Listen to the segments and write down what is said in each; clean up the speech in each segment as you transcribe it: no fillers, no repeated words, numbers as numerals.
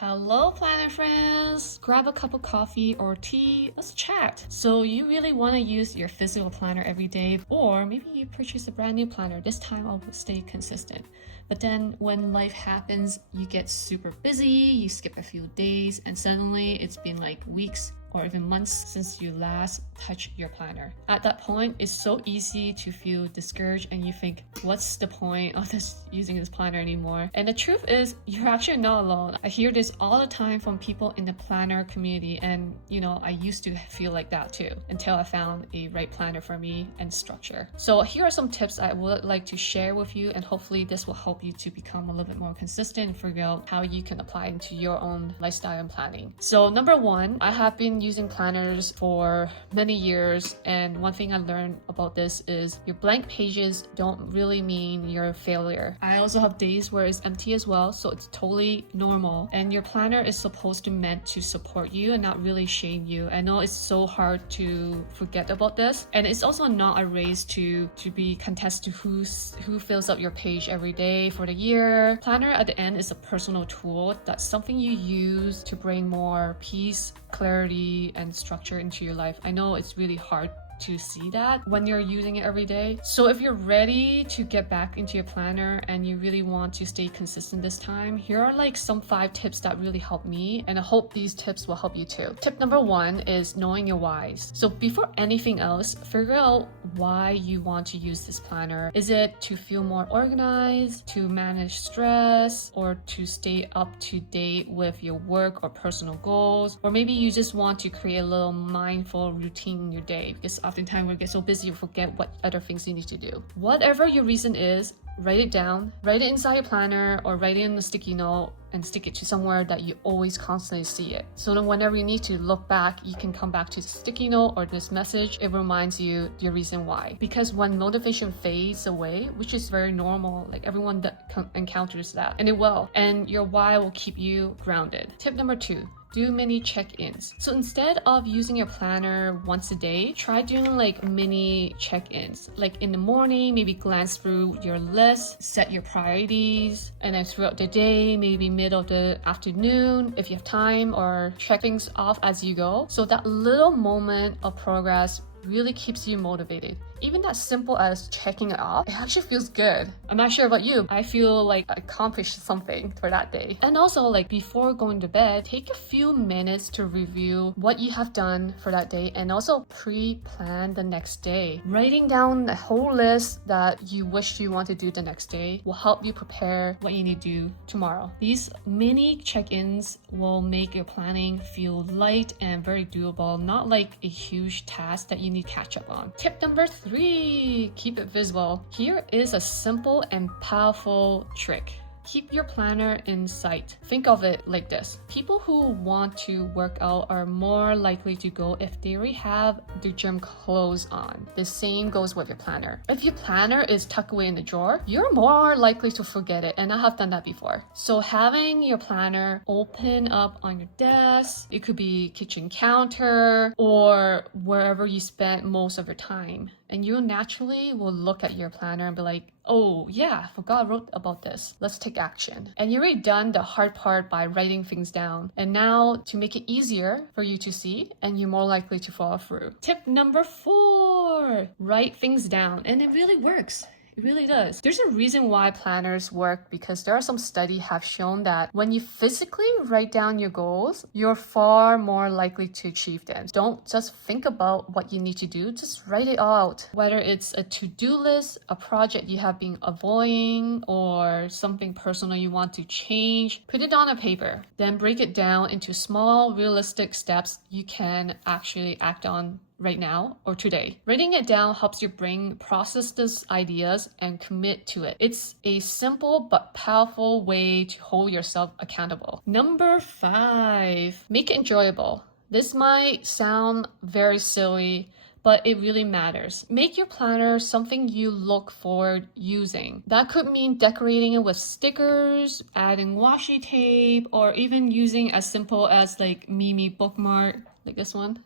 Hello, planner friends! Grab a cup of coffee or tea, let's chat. So you really want to use your physical planner every day, or maybe you purchase a brand new planner. This time I'll stay consistent. But then when life happens, you get super busy, you skip a few days, and suddenly it's been like weeks or even months since you last touched your planner. At that point, it's so easy to feel discouraged and you think, what's the point of using this planner anymore? And the truth is, you're actually not alone. I hear this all the time from people in the planner community, and I used to feel like that too, until I found a right planner for me and structure. So here are some tips I would like to share with you, and hopefully this will help you to become a little bit more consistent and figure out how you can apply into your own lifestyle and planning. So number one, I have been using planners for many years, and one thing I learned about this is your blank pages don't really mean you're a failure. I also have days where it's empty as well, so it's totally normal, and your planner is supposed to meant to support you and not really shame you. I know it's so hard to forget about this, and it's also not a race to be contest to who fills up your page every day for the year. Planner at the end is a personal tool. That's something you use to bring more peace, clarity, and structure into your life. I know it's really hard to see that when you're using it every day. So if you're ready to get back into your planner and you really want to stay consistent this time, here are like some 5 tips that really help me, and I hope these tips will help you too. Tip number 1 is knowing your whys. So before anything else, figure out why you want to use this planner. Is it to feel more organized, to manage stress, or to stay up to date with your work or personal goals? Or maybe you just want to create a little mindful routine in your day, because oftentimes we get so busy we forget what other things you need to do. Whatever your reason is, write it down, write it inside your planner, or write it in a sticky note and stick it to somewhere that you always constantly see it. So then whenever you need to look back, you can come back to the sticky note or this message. It reminds you your reason why. Because when motivation fades away, which is very normal, like everyone that encounters that, and it will, and your why will keep you grounded. Tip number 2, do mini check-ins. So instead of using your planner once a day, try doing like mini check-ins. Like in the morning, maybe glance through your list, set your priorities, and then throughout the day, maybe middle of the afternoon, if you have time, or check things off as you go. So that little moment of progress really keeps you motivated. Even that simple as checking it off, it actually feels good. I'm not sure about you. I feel like I accomplished something for that day. And also, like before going to bed, take a few minutes to review what you have done for that day and also pre-plan the next day. Writing down the whole list that you wish you want to do the next day will help you prepare what you need to do tomorrow. These mini check-ins will make your planning feel light and very doable, not like a huge task that you need to catch up on. Tip number 3, keep it visible. Here is a simple and powerful trick. Keep your planner in sight. Think of it like this. People who want to work out are more likely to go if they already have the gym clothes on. The same goes with your planner. If your planner is tucked away in the drawer, you're more likely to forget it, and I have done that before. So having your planner open up on your desk, it could be kitchen counter or wherever you spend most of your time, and you naturally will look at your planner and be like, oh yeah, I forgot I wrote about this. Let's take action. And you already done the hard part by writing things down. And now to make it easier for you to see, and you're more likely to follow through. Tip number 4, write things down. And it really works. It really does. There's a reason why planners work, because there are some studies have shown that when you physically write down your goals, you're far more likely to achieve them. Don't just think about what you need to do, just write it out. Whether it's a to-do list, a project you have been avoiding, or something personal you want to change, put it on a paper. Then break it down into small, realistic steps you can actually act on right now or today. Writing it down helps your brain process these ideas and commit to it. It's a simple but powerful way to hold yourself accountable. Number 5, make it enjoyable. This might sound very silly, but it really matters. Make your planner something you look forward using. That could mean decorating it with stickers, adding washi tape, or even using as simple as like Mimi bookmark, like this one.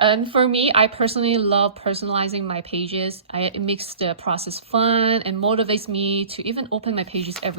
And for me, I personally love personalizing my pages. It makes the process fun and motivates me to even open my pages every day.